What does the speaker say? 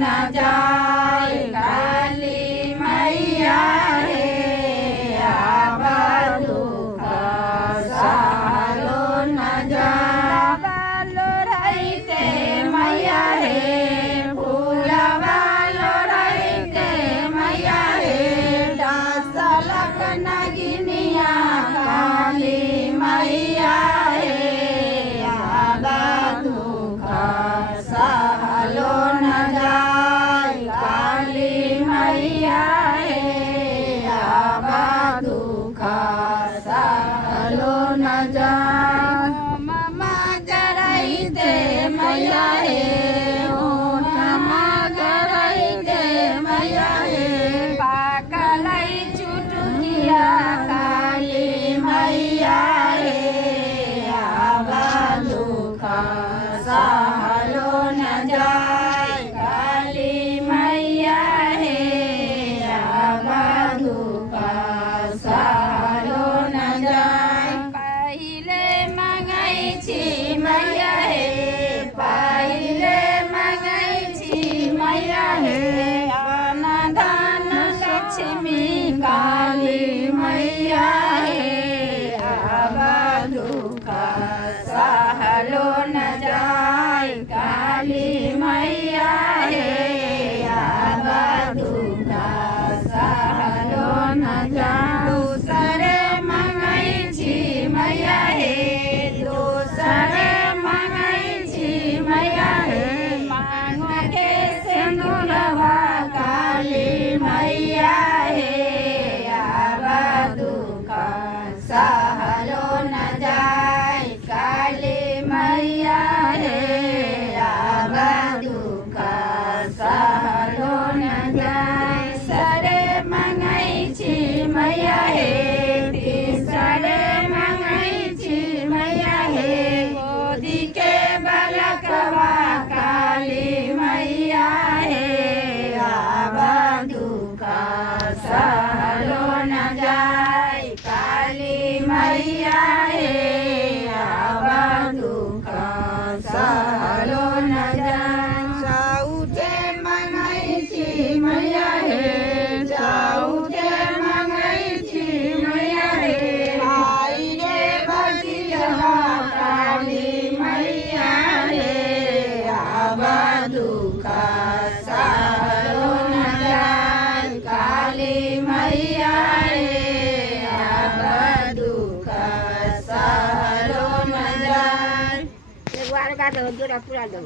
न जाय काली मैया हे आवा दुख सहलो न जाय बालो रहते मैया हे फूलवालो रहते मैया हे डासलक नगिनिया काली मैया हे आवा दुख सहलो न जाय काली मैया हे आवा दुख सहलो न जाय ममा जराइते मैया हे ममा जराइते मैया हे पाकलै चुटकिया काली मैया हे आवा दुख सहलो न जाय काली मैया हे आवा दुख सहलो न जाय पहिले मंगै छी मैया हे पहिले मंगै छी मैया हे अनदान लक्ष्मी काली मैया हे आवा दुख सहलो न जाय काली मैया हे आवा दुख सहलो न जाय दूसरे मंगै छी मैया हे दूसरे मंगै छी मैया हे मांगो के सिंदूरवा काली मैया हे आवा दुख सहलो न जाय काली मैया हे आवा दुख सहलो न जाय सरे मंगै छी मैया हे तीसरे मंगै छी मैया हे गोदी के बालकवा काली मैया हे आवा दुख सहलो न जाय काली मैया हे आवा दुख सहलो न जाय साउथे मंगै छी मैया हे साउथे मंगै छी मैया हे आई रे भतिया काली मैया हे आवा दुख सहलो न जाय काली मैया हे आवा दुख सहलो न जाय एक बार का तो जोड़ा पूरा दो